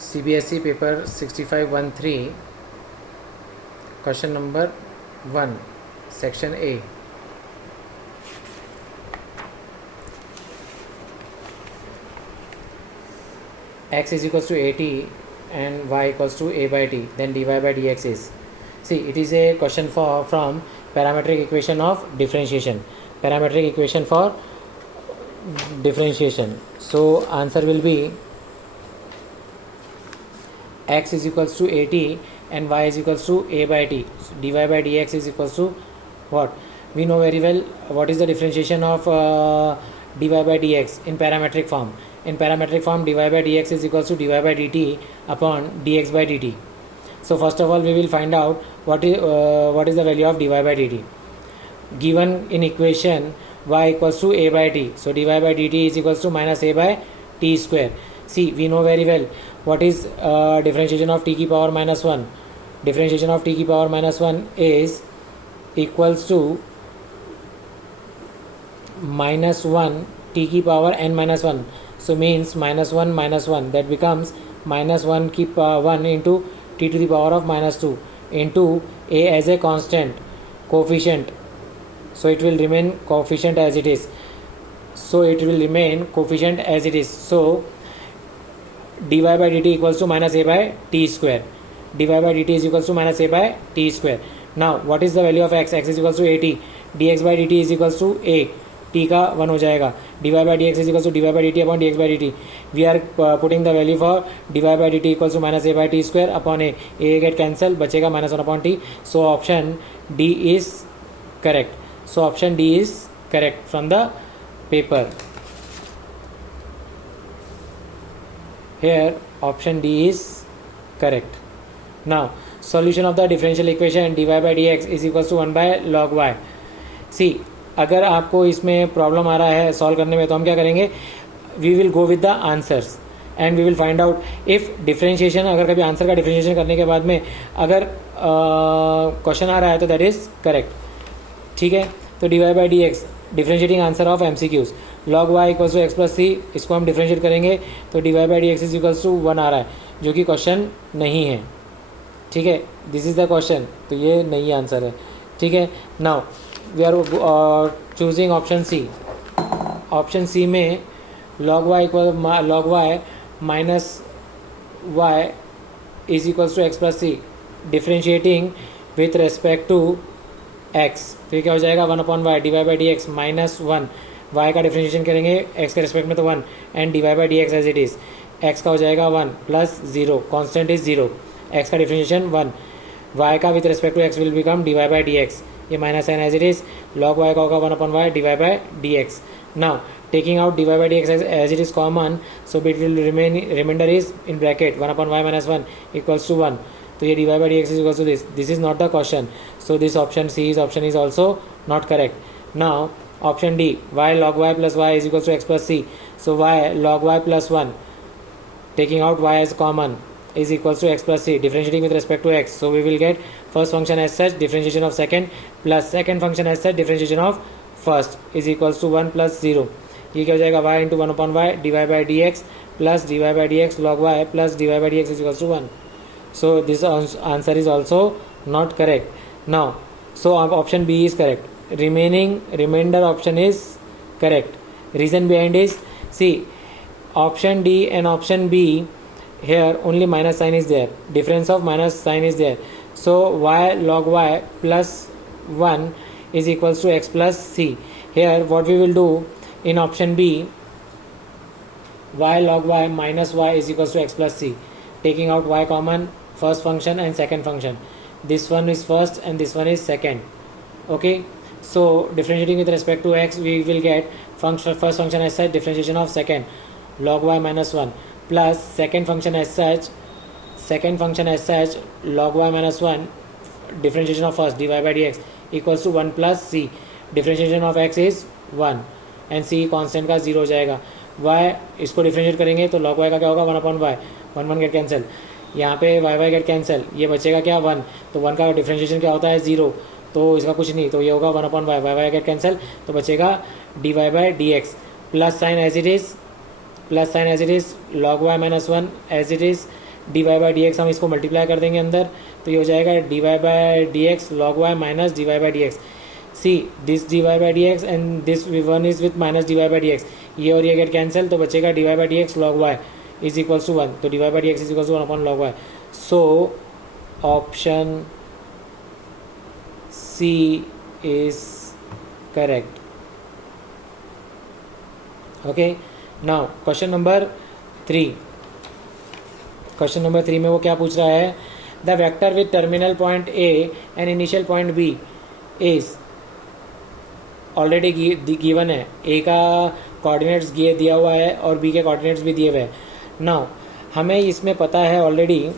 CBSE paper 6513 question number 1 section A. X is equals to AT and y equals to a by t, then dy by dx is, see, it is a question from parametric equation of differentiation, so answer will be x is equals to at and y is equals to a by t, so dy by dx is equals to what? We know very well what is the differentiation of dy by dx in parametric form. In parametric form, dy by dx is equals to dy by dt upon dx by dt. So first of all, we will find out what is the value of dy by dt. Given in equation y equals to a by t, so dy by dt is equals to minus a by t square. See, we know very well what is differentiation of t की power minus 1. Differentiation of t की power minus 1 is equals to minus 1 t की power n minus 1. So means minus 1 that becomes minus 1 की 1 into t to the power of minus 2 into a as a constant coefficient. So it will remain coefficient as it is. So dy by dt equals to minus a by t square. Dy by dt is equals to minus a by t square. Now what is the value of x? X is equals to at. dx by dt is equals to a. t का 1 हो जाएगा. dy by dx is equals to dy by dt upon dx by dt. We are putting the value for dy by dt equals to minus a by t square upon a. A get cancel, बचेगा minus 1 upon t. So option D is correct. From the paper. Here option D is correct. Now solution of the differential equation dy by dx is equals to 1 by log y. See, अगर आपको इसमें problem आ रहा है solve करने में, तो हम क्या करेंगे? We will go with the answers and we will find out if differentiation, अगर कभी आंसर का डिफरेंशिएशन करने के बाद में अगर क्वेश्चन आ रहा है तो दैट इज करेक्ट. ठीक है, तो D Y by D X differentiating answer of MCQs. Log Y equals to X plus C, इसको हम डिफरेंशिएट करेंगे तो D Y by D X is equals to 1 आ रहा है, जो कि क्वेश्चन नहीं है. ठीक है, दिस इज द क्वेश्चन, तो ये नहीं आंसर है. ठीक है, now we are choosing option C. Option C में log y minus y is equals to X plus C, differentiating with respect to x. तो ये क्या हो जाएगा? 1 upon Y D Y by D X minus 1. y का differentiation करेंगे x के respect में तो 1 and D Y by D X as it is. x का हो जाएगा 1 प्लस 0, कॉन्स्टेंट इज 0. x का डिफ्रेंशिएशन 1, y का with respect to x will become D Y by D X. ये minus sign as it is. Log y का होगा 1 upon Y D Y by D X. Now taking out dy by dx as it is common, so it will remainder is in bracket 1 upon y minus 1 equals to 1. So here dy by dx is equals to this. This is not the question, so this option is also not correct. Now option D, y log y plus y is equals to x plus c. So y log y plus 1, taking out y as common, is equals to x plus c, differentiating with respect to x. So we will get first function as such differentiation of second plus second function as such differentiation of first is equals to 1 plus 0. ये क्या हो जाएगा? y into 1 upon Y D Y by D X plus D Y by D X log Y plus D Y by D X is equals to 1. So this answer is also not correct. Now so option B is correct. Reminder option is correct. Reason behind is, C, option D and option B, here only minus sign is there, difference of minus sign is there. So y log y plus 1 is equals to x plus c. Here what we will do in option B, y log y minus y is equals to x plus c, taking out y common, first function and second function. This one is first and this one is second. Okay, so differentiating with respect to x, we will get first function as such differentiation of second log y minus 1 plus second function as such log y minus 1 differentiation of first dy by dx equals to 1 plus c. differentiation of x is 1 and C constant का 0 हो जाएगा. y इसको differentiate करेंगे तो log y का क्या होगा? 1 upon Y, 1 get cancel, यहाँ पे y गेट कैंसिल, ये बचेगा क्या? 1. तो 1 का डिफरेंशिएशन क्या होता है? 0. तो इसका कुछ नहीं, तो ये होगा 1 upon Y, Y get cancel, तो बचेगा D Y by D X plus sign as it is log y minus 1 as it is D Y by D X हम इसको मल्टीप्लाई कर देंगे अंदर, तो ये हो जाएगा D Y by D X log Y minus D Y by D X. See this D Y by D X and this one is with minus D Y by D X, ये और ये get cancel, तो बचेगा D Y by D X log Y is equals to 1. तो D Y by D X is equals to 1 upon log Y. So option C is correct. Okay, now question number 3. Question number 3 में वो क्या पूछ रहा है, the vector with terminal point A and initial point B is already given है. A का coordinates दिया हुआ है और बी के कोऑर्डिनेट्स भी दिए हुए हैं. नाउ हमें इसमें पता है ऑलरेडी,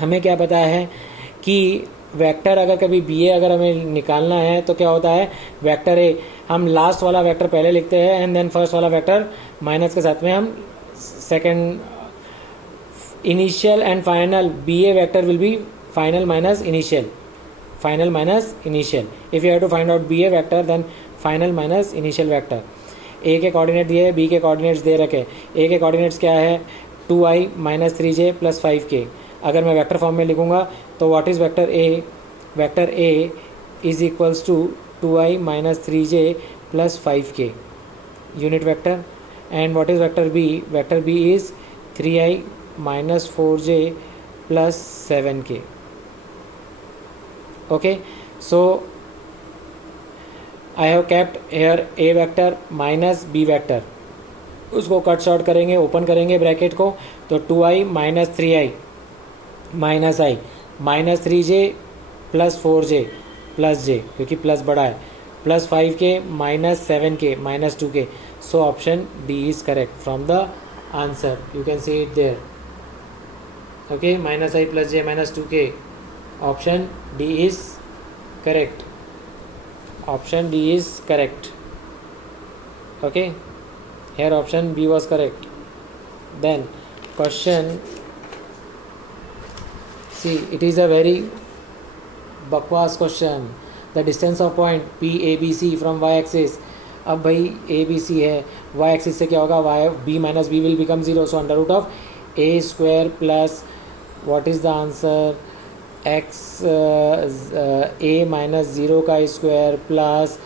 हमें क्या पता है कि वेक्टर अगर कभी बी ए अगर हमें निकालना है तो क्या होता है, वेक्टर ए हम लास्ट वाला वेक्टर पहले लिखते हैं एंड देन फर्स्ट वाला वेक्टर माइनस के साथ में हम second. Initial and final B A vector will be final minus initial, final minus initial. If you have to find out B A vector then final minus initial vector. A के coordinate दिए है, B के coordinates दे रखे. ए के coordinates क्या है, 2i minus 3j plus 5k. अगर मैं वेक्टर फॉर्म में लिखूंगा तो what is vector A, vector A is equals to 2i minus 3j plus 5k unit vector. And what is vector B, vector B is 3i minus 4j plus 7k. Okay, so I have kept here A vector minus B vector, उसको cut short करेंगे, open करेंगे bracket को, तो 2i minus 3i minus I minus 3j plus 4j plus j क्योंकि plus बड़ा है, plus 5k minus 7k minus 2k. So option D is correct from the answer. You can see it there. Okay, minus I plus j minus 2k. Option D is correct. Option D is correct. Okay, here option B was correct. Then question, see it is a very बकवास question. The distance of point P A B C from Y axis. अब भाई ए B सी है, Y axis से क्या होगा, Y B minus B will become 0. So under root of A square plus what is the answer, X A minus 0 का square plus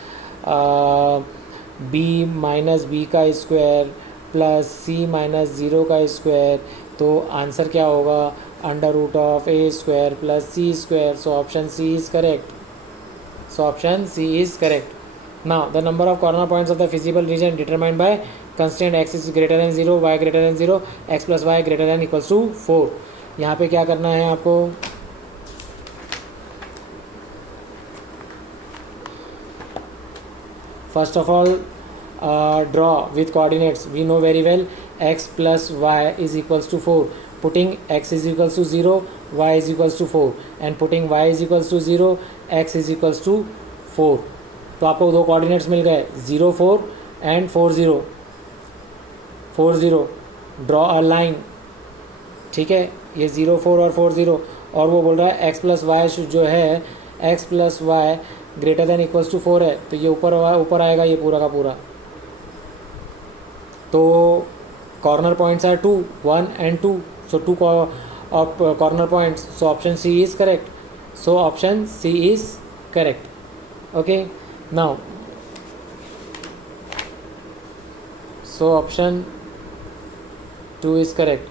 B minus B का square plus C minus 0 का square. तो answer क्या होगा, under root of A square plus C square. So option C is correct. So option C is correct. Now the number of corner points of the feasible region determined by constant X is greater than 0, Y greater than 0, X plus Y greater than equals to 4. यहाँ पे क्या करना है आपको, first of all draw with coordinates. We know very well x plus y is equals to 4. Putting x is equals to 0, y is equals to 4, and putting y is equals to 0, x is equals to 4. तो आपको दो coordinates मिल गए 0 4 and 4 0. 4 0 draw a line. ठीक है, ये 0 4 और 4 0, और वो बोल रहा है x प्लस वाई जो है x plus Y greater than equals to 4 है. तो ये ऊपर आएगा ये पूरा का पूरा. तो corner points are 2 1 and 2. So 2 of corner points. So option C is correct. So option C is correct. Okay, now so option 2 is correct.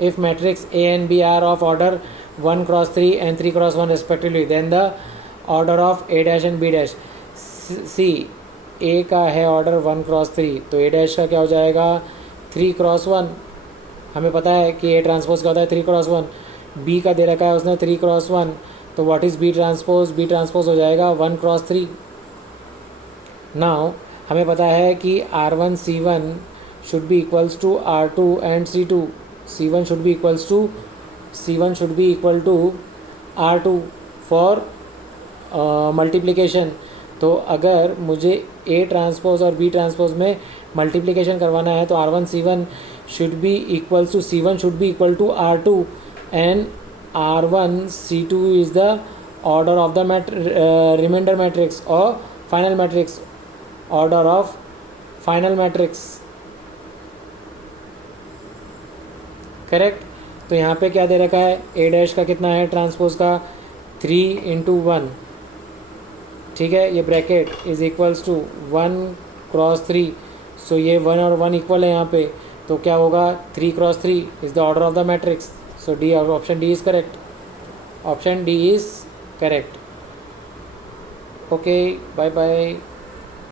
If matrix A and B are of order 1 cross 3 and 3 cross 1 respectively, then the order of A dash and B dash. C A का है order 1 cross 3, तो A dash का क्या हो जाएगा 3 cross 1. हमें पता है कि A ट्रांसपोज क्या होता है 3 क्रॉस 1. B का दे रखा है उसने 3 क्रॉस 1, तो what is B transpose, B transpose हो जाएगा 1 क्रॉस 3. नाउ हमें पता है कि R1 C1 should be equals to R2 and C2. C1 should be equal to R2 for multiplication. तो अगर मुझे A ट्रांसपोज और B ट्रांसपोज में मल्टीप्लिकेशन करवाना है तो R1 C1 should be equals to C1 should be equal to R2 and R1 C2 is the order of the remainder matrix और final matrix. Order of final matrix. Correct. तो यहाँ पे क्या दे रखा है, ए डैश का कितना है ट्रांसपोज का 3 × 1, ठीक है, ये ब्रैकेट इज इक्वल्स टू 1 × 3, सो ये 1 और 1 इक्वल है यहाँ पे, तो क्या होगा 3 × 3 is the order of the matrix, so D, option D is correct, option D is correct. Okay, bye bye.